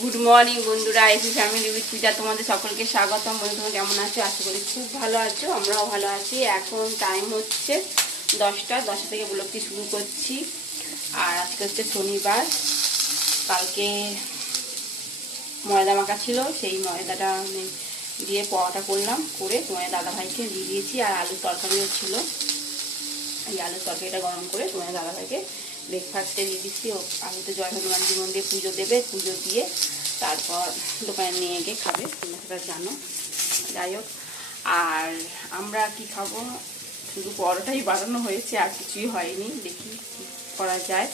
Good morning বন্ধুরা, AC family with পূজা তোমাদের সকলকে স্বাগতম। বন্ধুরা কেমন আছো? আশা করি খুব ভালো আছো, আমরাও ভালো আছি। এখন টাইম হচ্ছে 10টা থেকে ব্লগটি শুরু করছি। আর আজকে হচ্ছে শনিবার। কালকে ময়দা মাখা ছিল, সেই ময়দাটা দিয়ে পরোটা করলাম, করে তোমার দাদাভাইকে দিয়ে দিয়েছি। আর আলুর তরকারিও ছিল, এই আলুর তরকারিটা গরম করে তোমার দাদাভাইকে ব্রেকফাস্টে দিয়ে দিচ্ছি। ও আলুতে জয় হনুমানজি মন্দিরে পুজো দেবে, পুজো দিয়ে তারপর দোকানে নিয়ে গিয়ে খাবে, তোমরা সেটা জানো। যাই হোক, আর আমরা কি খাবো, শুধু পরোটাই বানানো হয়েছে, আর কিছুই হয়নি। দেখি কি করা যায়।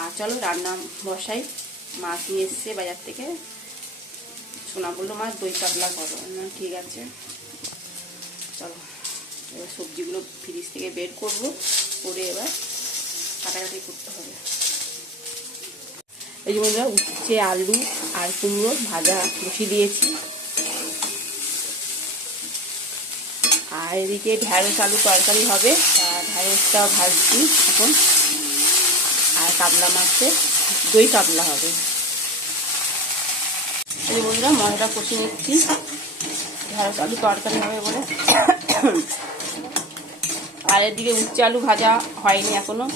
আর চলো রান্না বসাই। মাছ নিয়ে এসছে বাজার থেকে, সোনা বললো মাছ দই কাতলা করো, ঠিক আছে চলো। এবার সবজিগুলো ফ্রিজ থেকে বের করবো, করে এবার কাটাকাটি করতে হবে। এই যে বন্ধুরা, উচ্ছে আলু আর কুমড়ো ভাজা বসিয়ে দিয়েছি। আর এদিকে ঢ্যাঁড়স আলু তরকারি হবে, ঢ্যাঁড়সটাও ভাজছি এখন। আর কাতলা মাছে দই কাতলা হবে। এই যে বন্ধুরা, মশলাটা কষিয়ে নিচ্ছি, ঢ্যাঁড়স আলু তরকারি হবে বলে। আর এদিকে উচ্ছে আলু ভাজা হয়নি এখনো,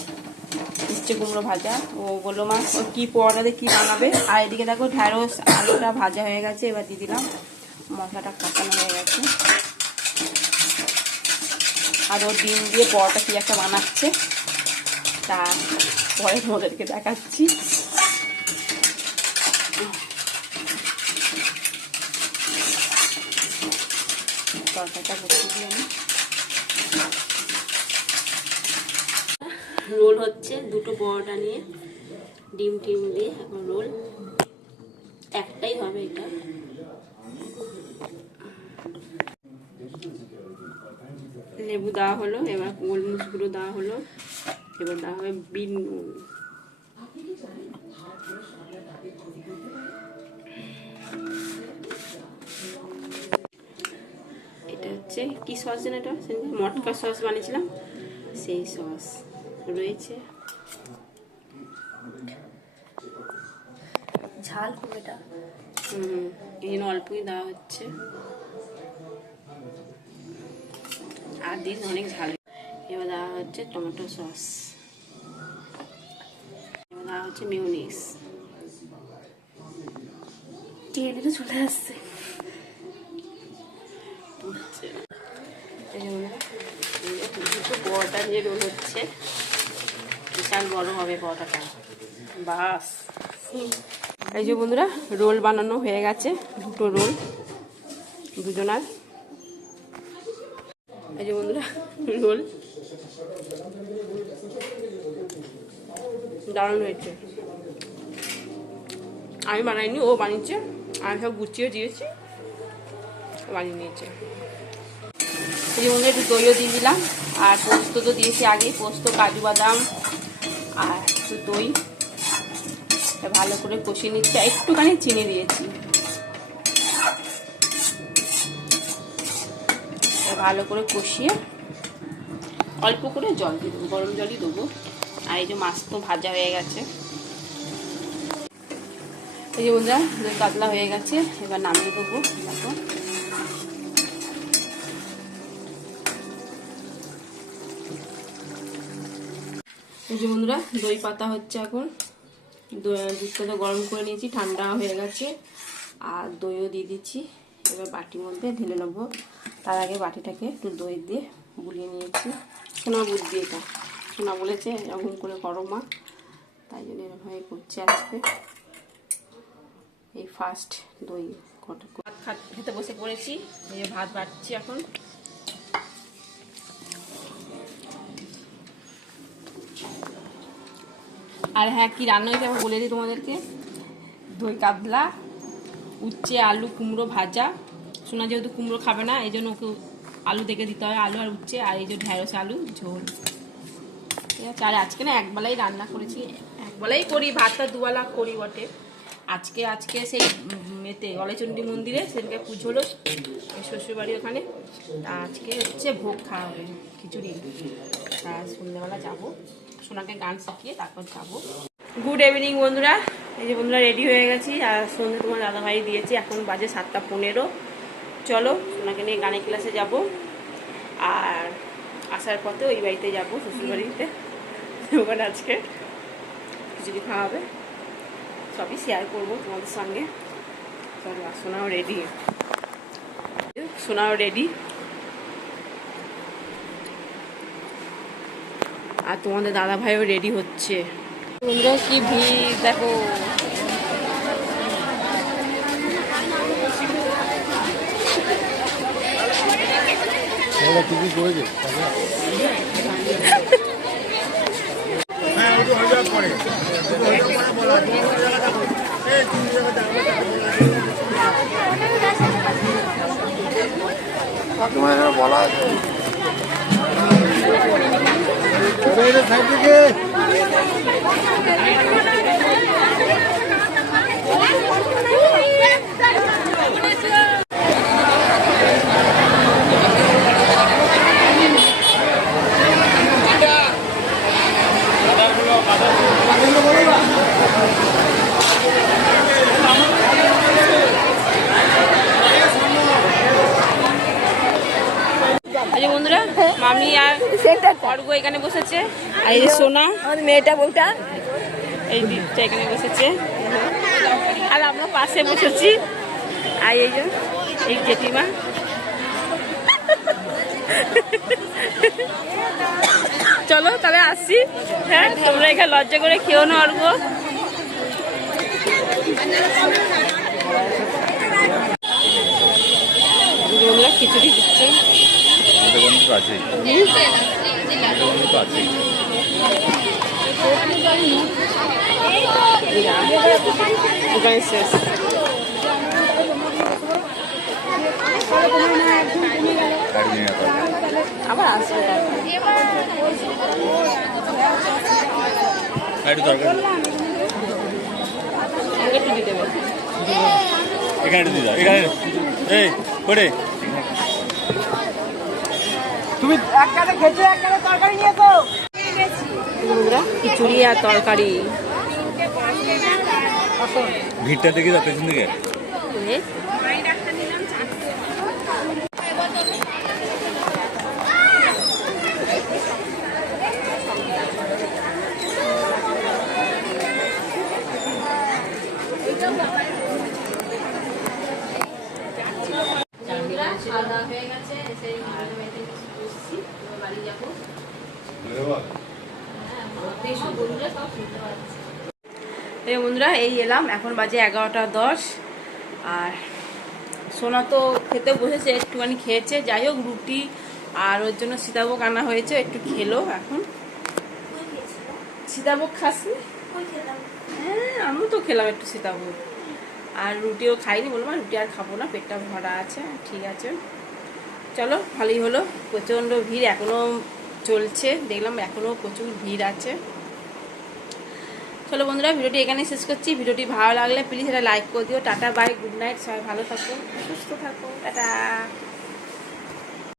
উচ্ছে কুমড়ো ভাজা। ও বললো মা ও কি পরোটাতে কি বানাবে। আর এদিকে দেখো ঢ্যাঁড়স আলুটা ভাজা হয়ে গেছে, এবার দিয়ে দিলাম, মশলাটা কষানো হয়ে গেছে। আর ও ডিম দিয়ে পরোটা কি একটা বানাচ্ছে, তা পরে তোমাদেরকে দেখাচ্ছি। তরকারিটা বসিয়ে দিই আমি। রোল হচ্ছে, দুটো পরোটা নিয়ে ডিম টিম দিয়ে এখন রোল একটাই হবে এটা। লেবু দেওয়া হলো, এবার গোলমরিচগুলো দেওয়া হলো, এবার দেওয়া হবে বিন নুন। এটা হচ্ছে কি সস যেন, এটা মটকা সস বানিয়েছিলাম, সেই সস রয়েছে। ঝাল খুব এটা, এই জন্য অল্পই দেওয়া হচ্ছে। আর দিন অনেক ঝাল। এবার দেওয়া হচ্ছে টমেটো সস, এবার দেওয়া হচ্ছে মিউনিস। টেবিলে চলে আসছে। দুটো পরোটা দিয়ে রোল হচ্ছে, বিশাল বড় হবে পরোটাটা। বাস, এই যে বন্ধুরা, রোল বানানো হয়ে গেছে, দুটো রোল দুজনার। এই যে বন্ধুরা, রোল দারুণ হয়েছে। আমি বানাইনি, ও বানিয়েছে। আমি সব গুছিয়ে দিয়েছি, বানিয়ে নিয়েছে। এই যে বন্ধুরা, একটু দইও দিয়ে দিলাম। আর পোস্ত তো দিয়েছি আগেই, পোস্ত কাজু বাদাম আর একটু দই, ভালো করে কষিয়ে নিচ্ছি। একটুখানি চিনি দিয়েছি, ভালো করে কষিয়ে অল্প করে জল দিয়ে দেবো, গরম জলই দেবো। আর এই যে মাছ তো ভাজা হয়ে গেছে। এই যে বন্ধুরা, দই কাতলা হয়ে গেছে, এবার নামিয়ে দেবো। দেখো এই যে বন্ধুরা, দই পাতা হচ্ছে এখন। দুধটা তো গরম করে নিয়েছি, ঠান্ডা হয়ে গেছে। আর দইও দিয়ে দিচ্ছি, এবার বাটির মধ্যে ঢেলে নেবো। তার আগে বাটিটাকে একটু দই দিয়ে গুলিয়ে নিয়েছি। সোনা বুদ্ধি এটা, সোনা বলেছে এরকম করে করো মা, তাই জন্য এরকমভাবে করছে আজকে। এই ফার্স্ট দই ভাত খেতে বসে পড়েছি। এই ভাত বাড়ছি এখন। আর হ্যাঁ, কি রান্না হয়েছে আমি বলে দিই তোমাদেরকে। দই কাতলা, উচ্ছে আলু কুমড়ো ভাজা। সোনা যেহেতু কুমড়ো খাবে না, এই জন্য ওকে আলু দেখে দিতে হয়, আলু আর উচ্ছে। আর এই যে ঢ্যাঁড়স আলু ঝোল, ঠিক আছে। আর আজকে না একবেলাই রান্না করেছি, একবেলাই করি, ভাতটা দুবেলা করি বটে। আজকে সেই মেতে গলাচণ্ডী মন্দিরে সেদিনকে পুজো হলো শ্বশুরবাড়ি ওখানে। আজকে হচ্ছে ভোগ খাওয়া হবে, খিচুড়ি। আর সন্ধ্যাবেলা যাবো, সোনাকে গান শিখিয়ে তারপর যাবো। গুড ইভিনিং বন্ধুরা, এই যে বন্ধুরা রেডি হয়ে গেছি, আর সন্ধ্যে তোমার দাদাভাই দিয়েছি। এখন বাজে 7:15। চলো সোনাকে নিয়ে গানের ক্লাসে যাব, আর আসার পথে ওই বাড়িতে যাবো, শ্বশুরবাড়িতে। ওখানে আজকে খিচুড়ি খাওয়া হবে, সবই শেয়ার করবো তোমাদের সঙ্গে। চলো, আর সোনাও রেডি, সোনাও রেডি, আর তোমাদের দাদা ভাইও রেডি হচ্ছে। তোমরা কি ভিড় দেখো। বলা আছে বন্ধুরা, মামি আর অর্ঘ্য এখানে বসেছে, আর এই যে সোনা মেয়েটা বউটা এই দিকটা এখানে বসেছে, আর আমরা পাশে বসেছি। আর এই যে এই জেঠিমা, চলো তাহলে আসছি। হ্যাঁ, তোমরা এখানে লজ্জা করে খেও না। অর্ঘ্য বন্ধুরা খিচুড়ি দিচ্ছে, দোকানে শেষ। আবার আসবে একটু দিতে হবে, এখানে দিয়ে দাও, এখানে এই করে তুমি এক কাটে খেতে এক কাটে তরকারি নিয়েছো। খিচুড়ি আর তরকারি। ভিড়টা দেখে যাও পেছন দিকে। বন্ধুরা এই এলাম, এখন বাজে 11:10। আর সোনা তো খেতে বসেছে, একটুখানি খেয়েছে। যাই হোক, রুটি আর ওর জন্য সীতাভোগ আনা হয়েছে, একটু খেলো। এখন সীতাভোগ খাসনি? হ্যাঁ, আমি তো খেলাম একটু সীতাভোগ, আর রুটিও খাইনি। বললাম রুটি আর খাবো না, পেটটা ভরা আছে। ঠিক আছে, চলো, ভালোই হলো। প্রচণ্ড ভিড় এখনও চলছে, দেখলাম এখনও প্রচুর ভিড় আছে। চলো বন্ধুরা, ভিডিওটি এখানে শেষ করছি। ভিডিওটি ভালো লাগলে প্লিজ এটা লাইক করে দিও। টাটা, বাই, গুড নাইট, সবাই ভালো থাকো, সুস্থ থাকো, টাটা।